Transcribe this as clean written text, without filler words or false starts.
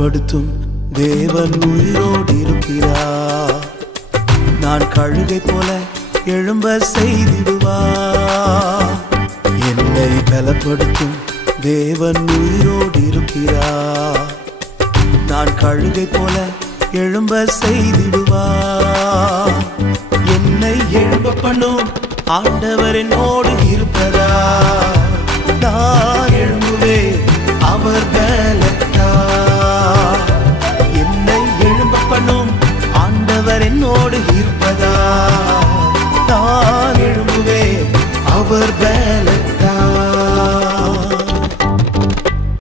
பலப்படுத்தும் தேவன் உயிரோடு இருக்கிறார். நான் கழுகை போல எழும்ப செய்திடுவார். என்னை பலப்படுத்தும் தேவன் உயிரோடு இருக்கிறார். நான் கழுகை போல எழும்ப செய்திடுவார். என்னை எழும்ப பண்ணும் ஆண்டவர் என்னோடு இருப்பதா நான்